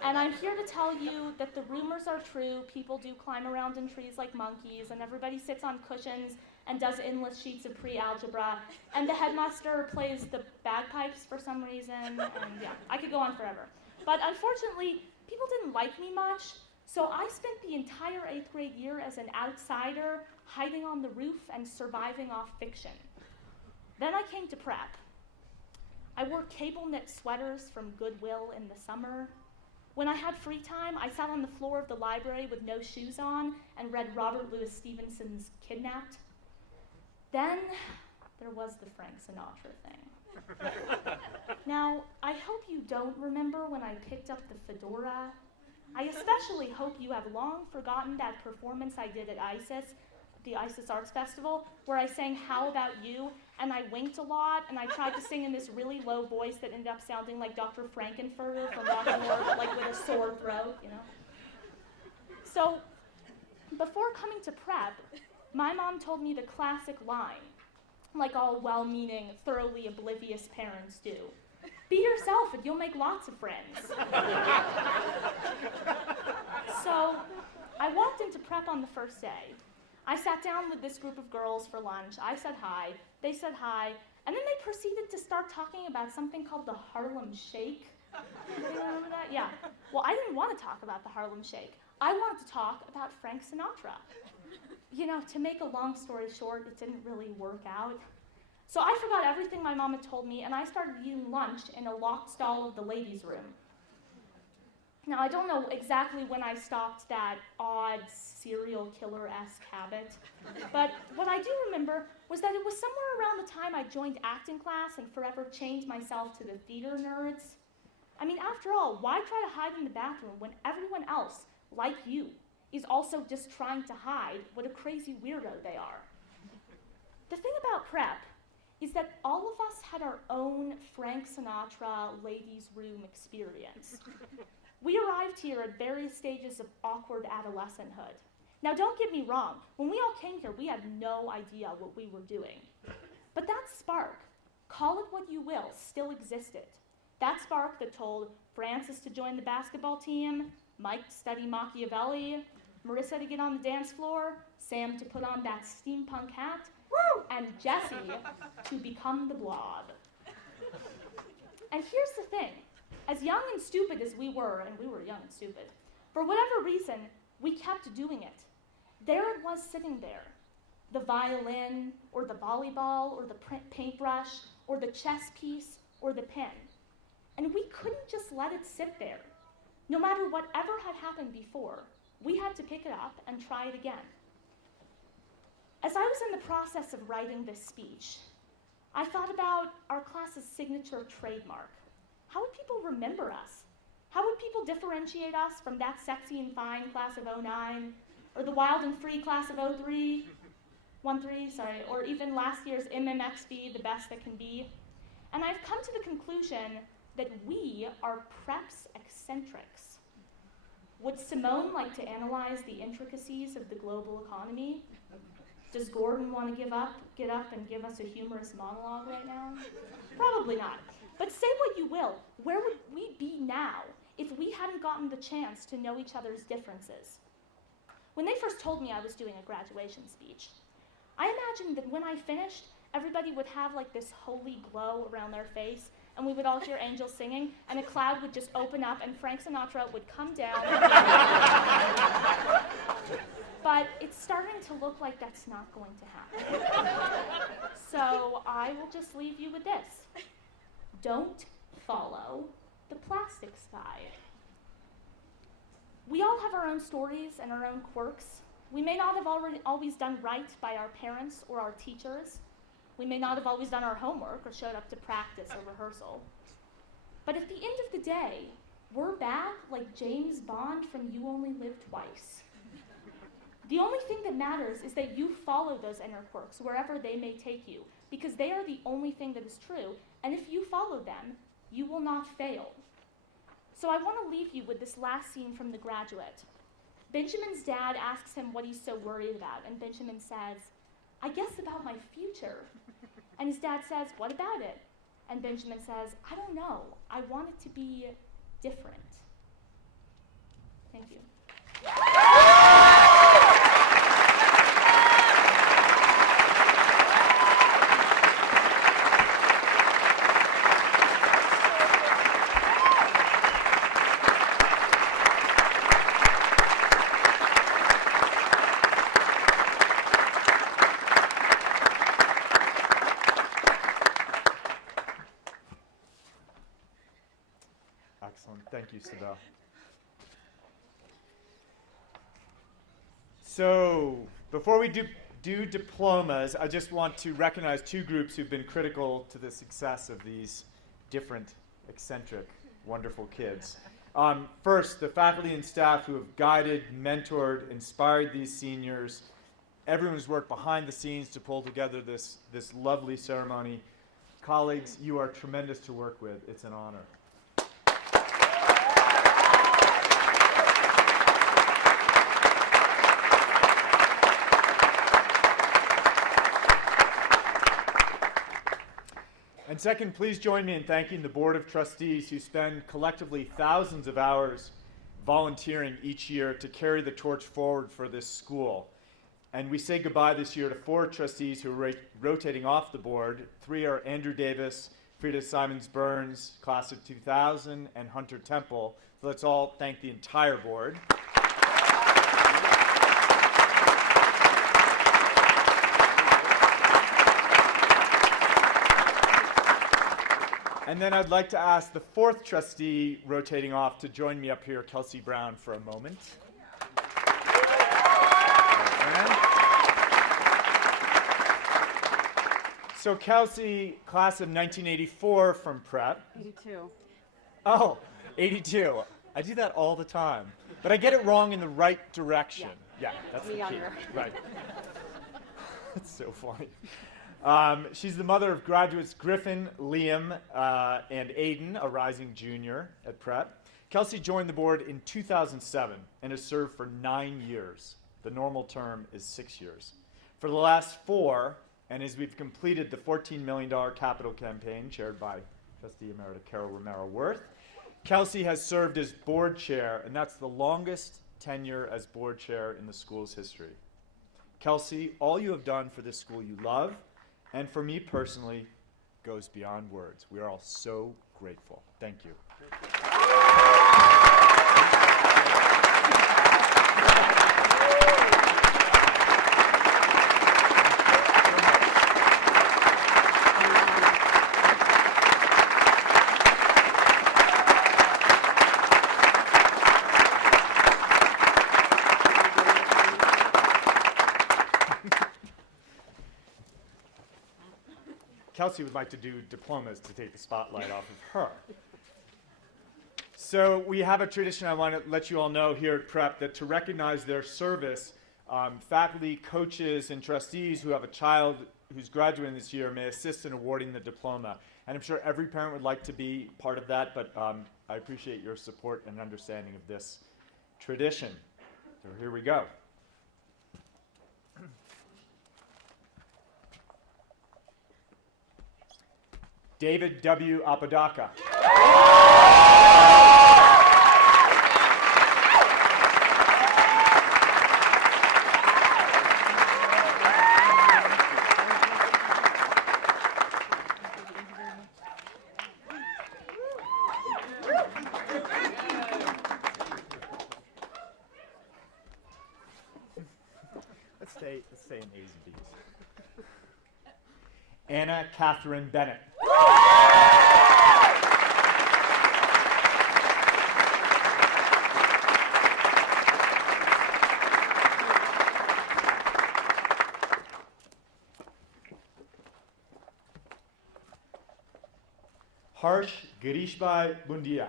And I'm here to tell you that the rumors are true. People do climb around in trees like monkeys, and everybody sits on cushions and does endless sheets of pre-algebra, and the headmaster plays the bagpipes for some reason, and yeah, I could go on forever. But unfortunately, people didn't like me much, so I spent the entire 8th grade year as an outsider, hiding on the roof and surviving off fiction. Then I came to prep. I wore cable knit sweaters from Goodwill in the summer. When I had free time, I sat on the floor of the library with no shoes on and read Robert Louis Stevenson's Kidnapped. Then there was the Frank Sinatra thing. Now, I hope you don't remember when I picked up the fedora. I especially hope you have long forgotten that performance I did at ISIS, the ISIS Arts Festival, where I sang How About You, and I winked a lot, and I tried to sing in this really low voice that ended up sounding like Dr. Frankenfurter from Rock and Roll, but like with a sore throat, you know? So, before coming to prep, my mom told me the classic line, like all well-meaning, thoroughly oblivious parents do. Be yourself and you'll make lots of friends. So, I walked into prep on the first day. I sat down with this group of girls for lunch. I said hi, they said hi, and then they proceeded to start talking about something called the Harlem Shake. You remember that? Yeah. Well, I didn't want to talk about the Harlem Shake. I wanted to talk about Frank Sinatra. You know, to make a long story short, it didn't really work out. So I forgot everything my mom had told me, and I started eating lunch in a locked stall of the ladies' room. Now, I don't know exactly when I stopped that odd serial killer-esque habit, but what I do remember was that it was somewhere around the time I joined acting class and forever changed myself to the theater nerds. I mean, after all, why try to hide in the bathroom when everyone else, like you, is also just trying to hide what a crazy weirdo they are? The thing about prep is that all of us had our own Frank Sinatra ladies' room experience. We arrived here at various stages of awkward adolescenthood. Now, don't get me wrong, when we all came here, we had no idea what we were doing. But that spark, call it what you will, still existed. That spark that told Francis to join the basketball team, Mike to study Machiavelli, Marissa to get on the dance floor, Sam to put on that steampunk hat, and Jesse to become the Blob. And here's the thing. As young and stupid as we were, and we were young and stupid, for whatever reason, we kept doing it. There it was sitting there. The violin, or the volleyball, or the paintbrush, or the chess piece, or the pen. And we couldn't just let it sit there. No matter whatever had happened before, we had to pick it up and try it again. As I was in the process of writing this speech, I thought about our class's signature trademark. How would people remember us? How would people differentiate us from that sexy and fine class of '09, or the wild and free class of '03, or even last year's MMXB, the best that can be? And I've come to the conclusion that we are prep's eccentrics. Would Simone like to analyze the intricacies of the global economy? Does Gordon want to get up and give us a humorous monologue right now? Probably not. But say what you will, where would we be now if we hadn't gotten the chance to know each other's differences? When they first told me I was doing a graduation speech, I imagined that when I finished, everybody would have like this holy glow around their face, and we would all hear angels singing, and a cloud would just open up, and Frank Sinatra would come down. But it's starting to look like that's not going to happen. So I will just leave you with this. Don't follow the plastic sky. We all have our own stories and our own quirks. We may not have always done right by our parents or our teachers. We may not have always done our homework or showed up to practice or rehearsal. But at the end of the day, we're back like James Bond from You Only Live Twice. The only thing that matters is that you follow those inner quirks wherever they may take you, because they are the only thing that is true, and if you follow them, you will not fail. So I want to leave you with this last scene from The Graduate. Benjamin's dad asks him what he's so worried about, and Benjamin says, "I guess about my future." And his dad says, "What about it?" And Benjamin says, "I don't know. I want it to be different." Thank you. Excellent. Thank you, Sibel. So, before we do diplomas, I just want to recognize two groups who've been critical to the success of these different, eccentric, wonderful kids. First, the faculty and staff who have guided, mentored, inspired these seniors. Everyone who's worked behind the scenes to pull together this lovely ceremony. Colleagues, you are tremendous to work with. It's an honor. And second, please join me in thanking the Board of Trustees who spend collectively thousands of hours volunteering each year to carry the torch forward for this school. And we say goodbye this year to 4 trustees who are rotating off the board. 3 are Andrew Davis, Frida Simons-Burns, class of 2000, and Hunter Temple. So let's all thank the entire board. And then I'd like to ask the 4th trustee rotating off to join me up here, Kelsey Brown, for a moment. So Kelsey, class of 1984 from Prep. 82. Oh, 82. I do that all the time. But I get it wrong in the right direction. Yeah, that's the key. Younger. Right. That's so funny. She's the mother of graduates Griffin, Liam, and Aiden, a rising junior at Prep. Kelsey joined the board in 2007 and has served for 9 years. The normal term is 6 years. For the last 4, and as we've completed the $14 million capital campaign chaired by Trustee Emerita Carol Romero-Worth, Kelsey has served as board chair, and that's the longest tenure as board chair in the school's history. Kelsey, all you have done for this school you love, and for me personally, goes beyond words. We are all so grateful. Thank you. Kelsey would like to do diplomas to take the spotlight off of her. So we have a tradition I want to let you all know here at Prep that to recognize their service, faculty, coaches, and trustees who have a child who's graduating this year may assist in awarding the diploma. And I'm sure every parent would like to be part of that, but I appreciate your support and understanding of this tradition. So here we go. David W. Apodaca. Let's stay in A's and B's. Anna Catherine Bennett. Harsh Girishbhai Bundia.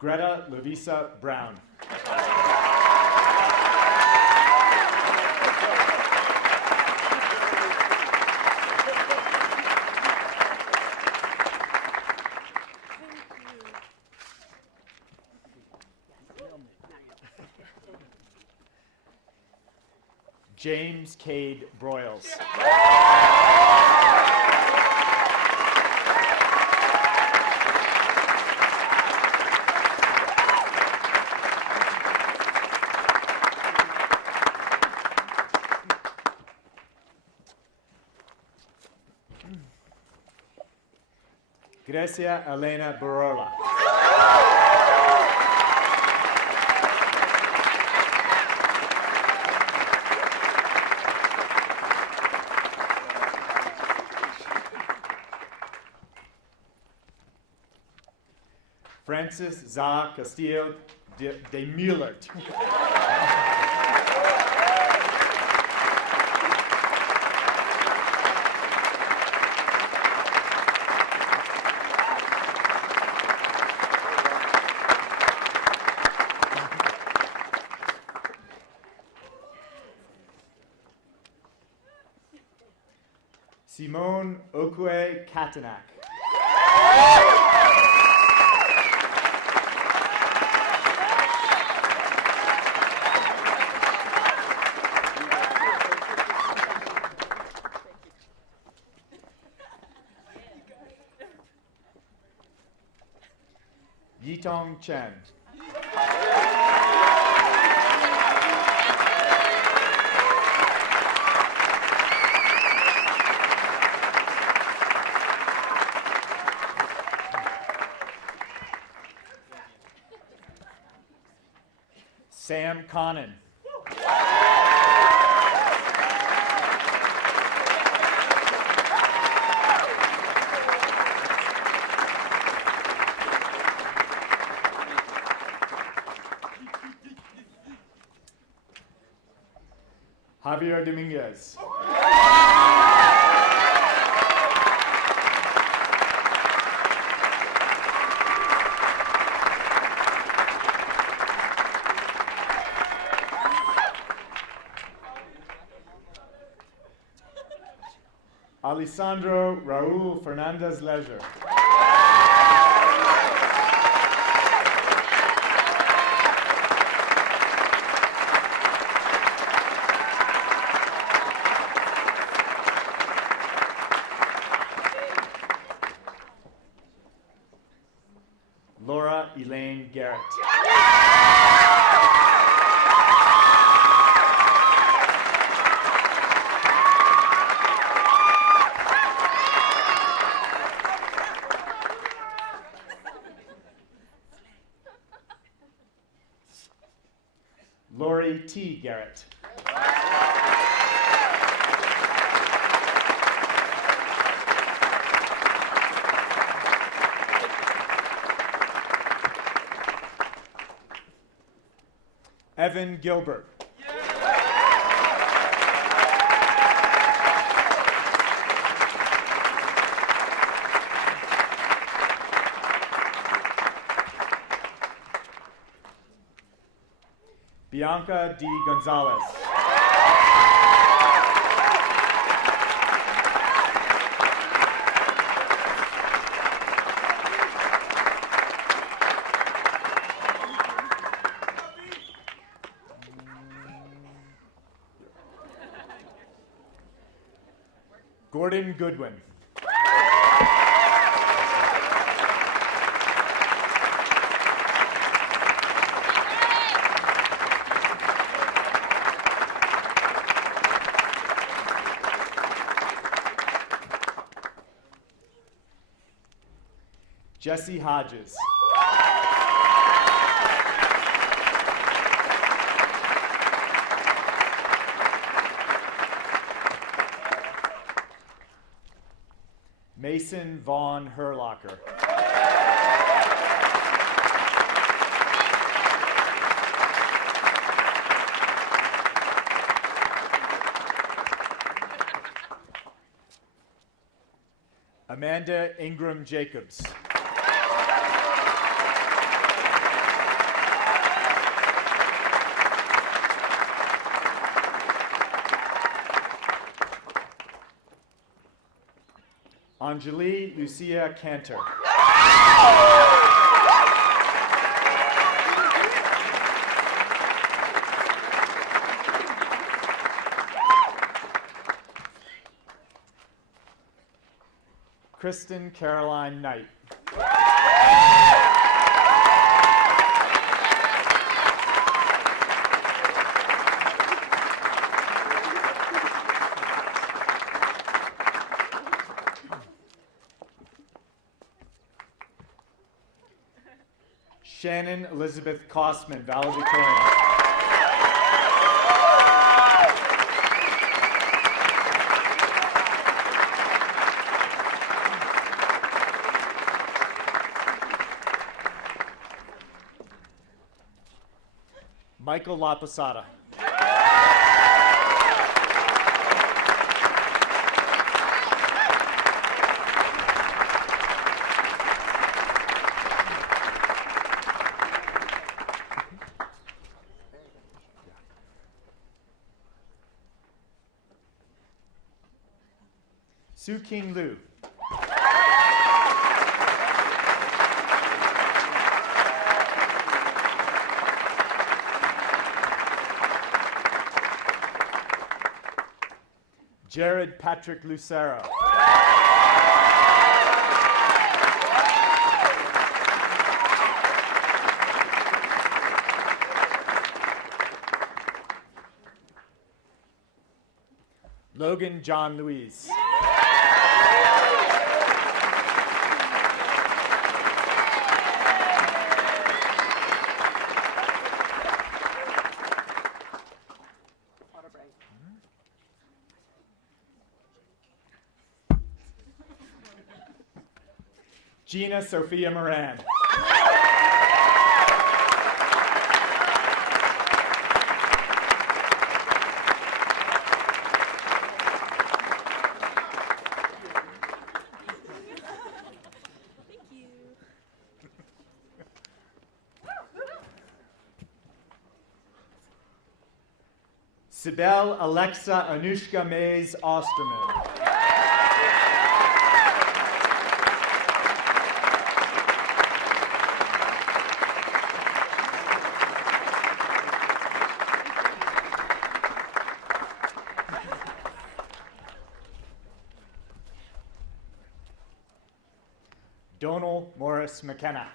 Greta Levisa Brown. James Cade Broyles. Grecia Elena Barola. Francis Za Castillo de Muellert. Simone Okwe Katanak. Yitong Chen. Sam Connon. Javier Dominguez. Alessandro Raul Fernandez Leisure. Laura Elaine Garrett. Lori T. Garrett. Evan Gilbert. Bianca D. Gonzalez. Gordon Goodwin. Jesse Hodges. Mason Vaughn Herlocker. Amanda Ingram Jacobs. Anjali Lucia Cantor. Kristen Caroline Knight. Shannon Elizabeth Kosman, valedictorian. Michael LaPosada. Su King Liu. Jared Patrick Lucero. Logan John Louise. Gina Sophia Moran. Sibel Alexa Anushka Mays Osterman. Donal Morris McKenna.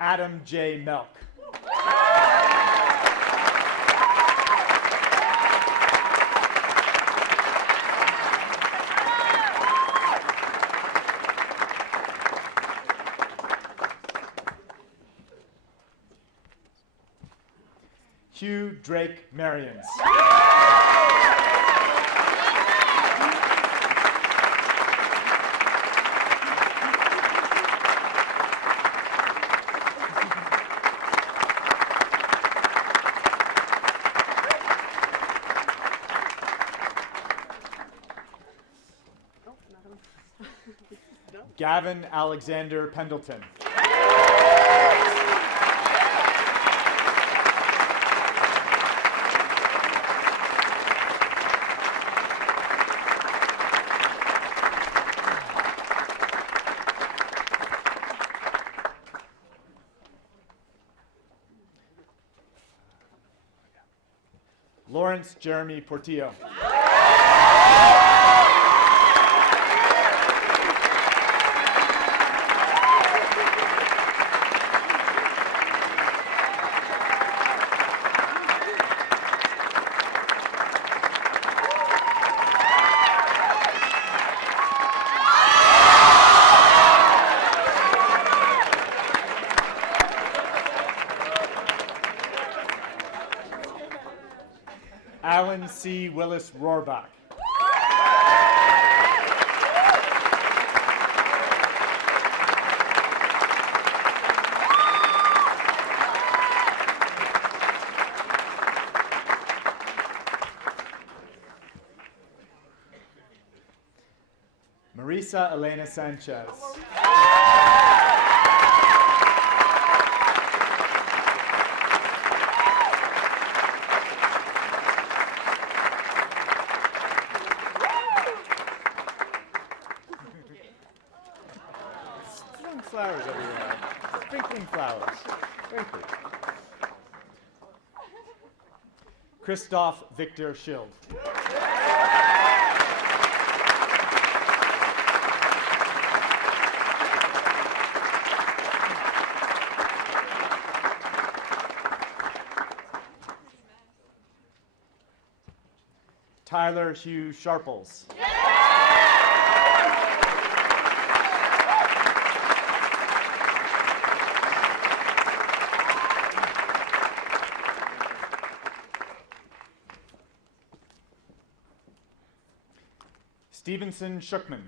Adam J. Melk. Hugh Drake Marions. Gavin Alexander Pendleton. Lawrence Jeremy Portillo. Alan C. Willis Rohrbach. Marisa Elena Sanchez. Throwing flowers everywhere. Sprinkling flowers. Very cool. Christoph Victor Schild. Tyler Hugh Sharples. Stevenson Schuckman.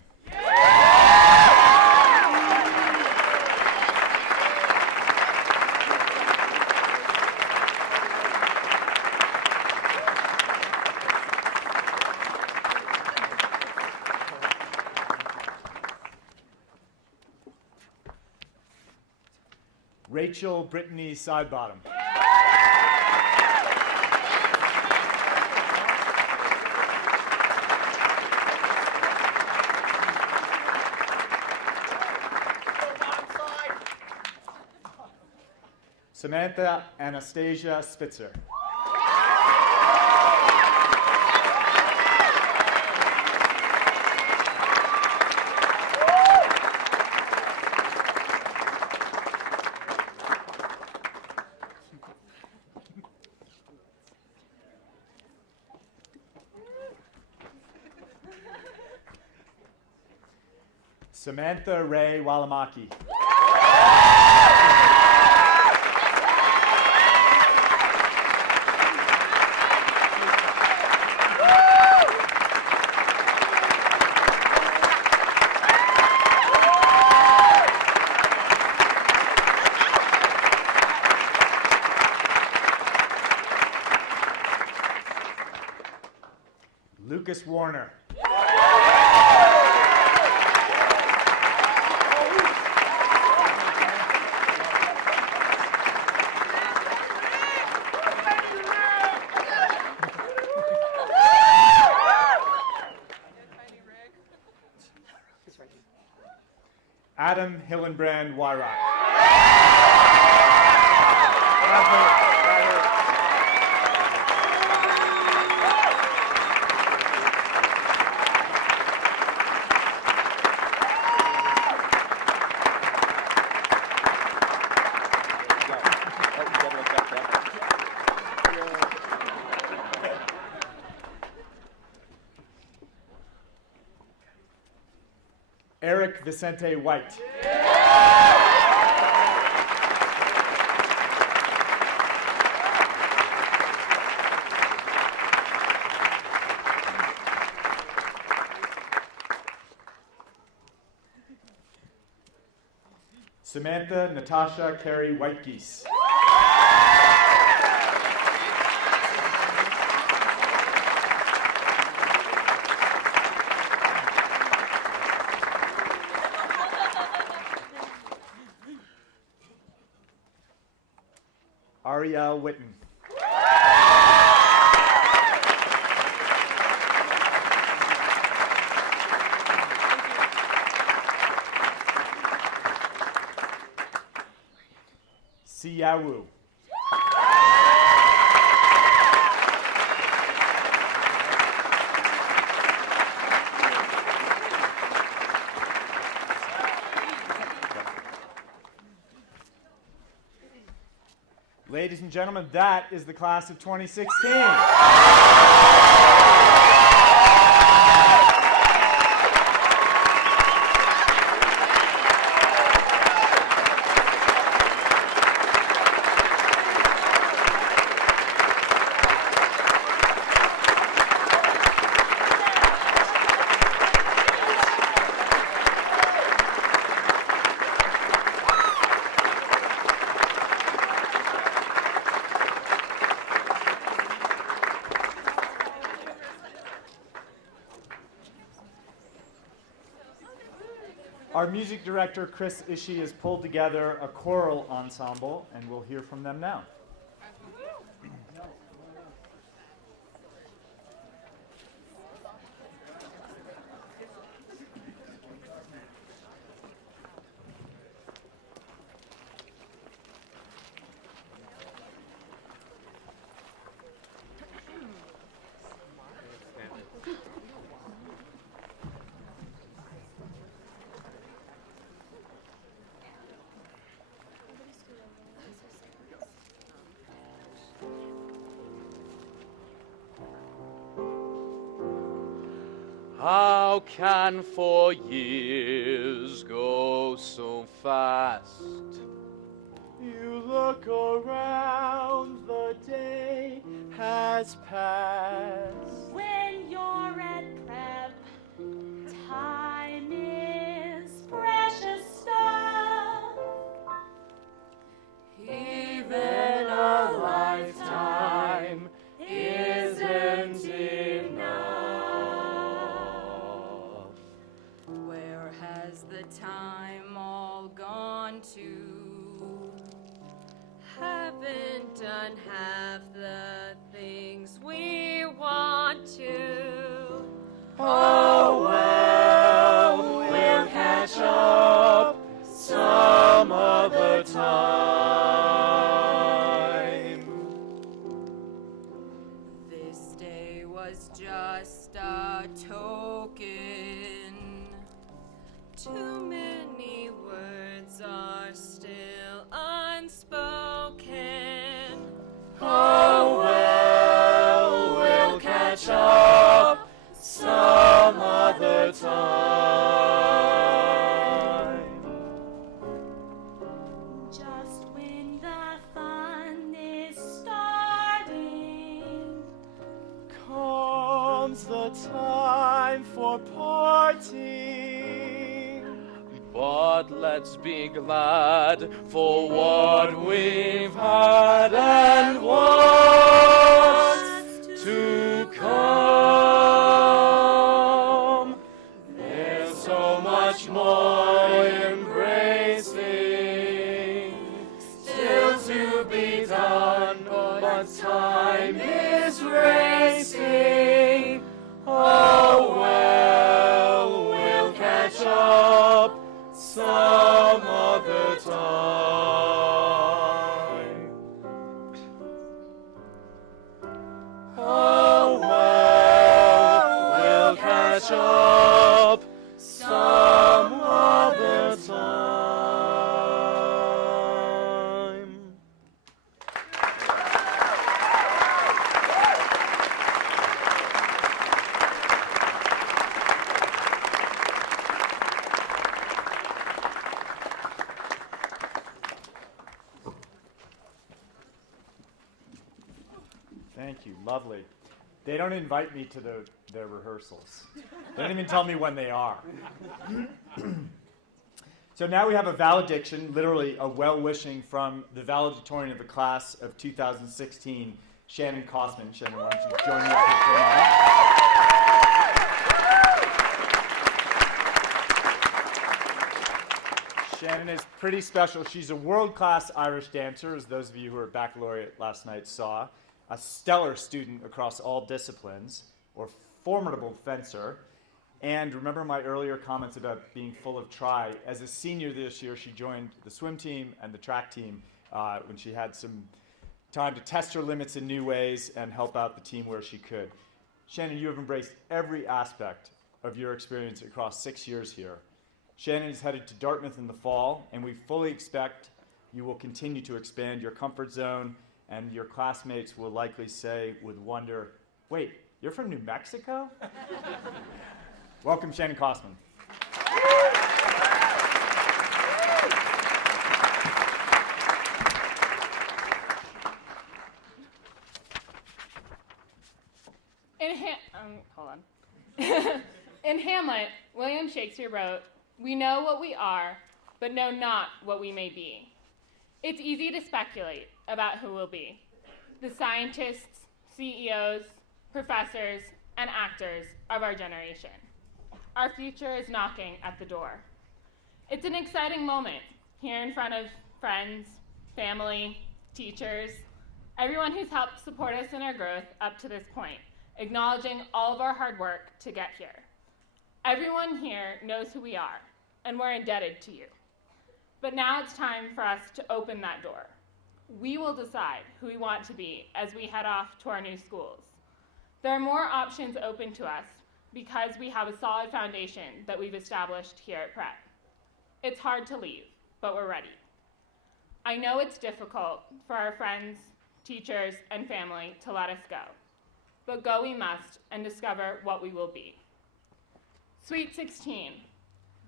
Rachel Brittany Sidebottom. Samantha Anastasia Spitzer. Samantha Ray Walamaki. Lucas Warner. Adam Hillenbrand Wyrock. Eric Vicente White. Samantha Natasha Carey Whitegeese. Ariel Witten. Siyawu. Ladies and gentlemen, that is the class of 2016. Our music director, Chris Ishii, has pulled together a choral ensemble, and we'll hear from them now. How can 4 years go so fast? You look around, the day has passed. When you're at prep, time is precious stuff. Even a lifetime isn't enough. Where has the time all gone to? Haven't done half the things we want to. Oh well, we'll catch up some other time. This day was just a token. Too many words are still unspoken. Oh well, we'll catch up some other time. Just when the fun is starting, Comes the time for parting. But let's be glad for what we've had and what's to come. There's so much more embracing still to be done, but time is racing. Oh well, we'll catch up some other time. Oh well, we'll catch up some other time. Thank you, lovely. They don't invite me to their rehearsals. They don't even tell me when they are. So now we have a valediction, literally a well-wishing from the valedictorian of the class of 2016, Shannon Kosman. Shannon, why don't you join me up here for a moment? Shannon is pretty special. She's a world-class Irish dancer, as those of you who were baccalaureate last night saw, a stellar student across all disciplines, or formidable fencer. And remember my earlier comments about being full of try. As a senior this year, she joined the swim team and the track team when she had some time to test her limits in new ways and help out the team where she could. Shannon, you have embraced every aspect of your experience across 6 years here. Shannon is headed to Dartmouth in the fall, and we fully expect you will continue to expand your comfort zone, and your classmates will likely say with wonder, wait, you're from New Mexico? Welcome, Shannon Kosman. Hold on. In Hamlet, William Shakespeare wrote, "We know what we are, but know not what we may be." It's easy to speculate about who we'll be. The scientists, CEOs, professors, and actors of our generation. Our future is knocking at the door. It's an exciting moment here in front of friends, family, teachers, everyone who's helped support us in our growth up to this point, acknowledging all of our hard work to get here. Everyone here knows who we are, and we're indebted to you. But now it's time for us to open that door. We will decide who we want to be as we head off to our new schools. There are more options open to us because we have a solid foundation that we've established here at Pratt. It's hard to leave, but we're ready. I know it's difficult for our friends, teachers, and family to let us go, but go we must and discover what we will be. Sweet 16,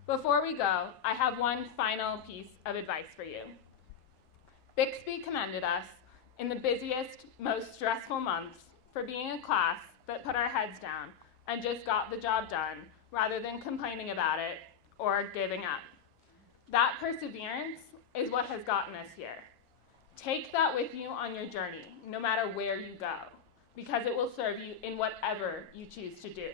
before we go, I have one final piece of advice for you. Bixby commended us in the busiest, most stressful months for being a class that put our heads down and just got the job done rather than complaining about it or giving up. That perseverance is what has gotten us here. Take that with you on your journey, no matter where you go, because it will serve you in whatever you choose to do.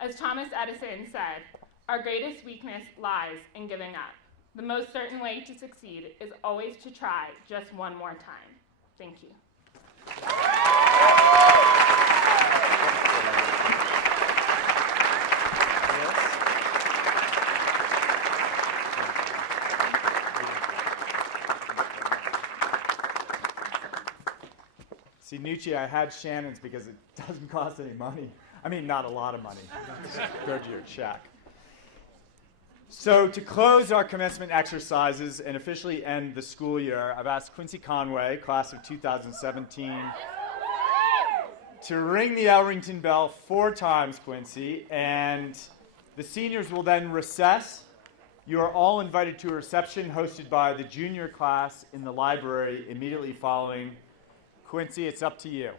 As Thomas Edison said, our greatest weakness lies in giving up. The most certain way to succeed is always to try just one more time. Thank you. See, Nucci, I had Shannon's because it doesn't cost any money. I mean, not a lot of money. Just go to your check. So to close our commencement exercises and officially end the school year, I've asked Quincy Conway, class of 2017, to ring the Elrington bell 4 times, Quincy, and the seniors will then recess. You are all invited to a reception hosted by the junior class in the library immediately following. Quincy, it's up to you.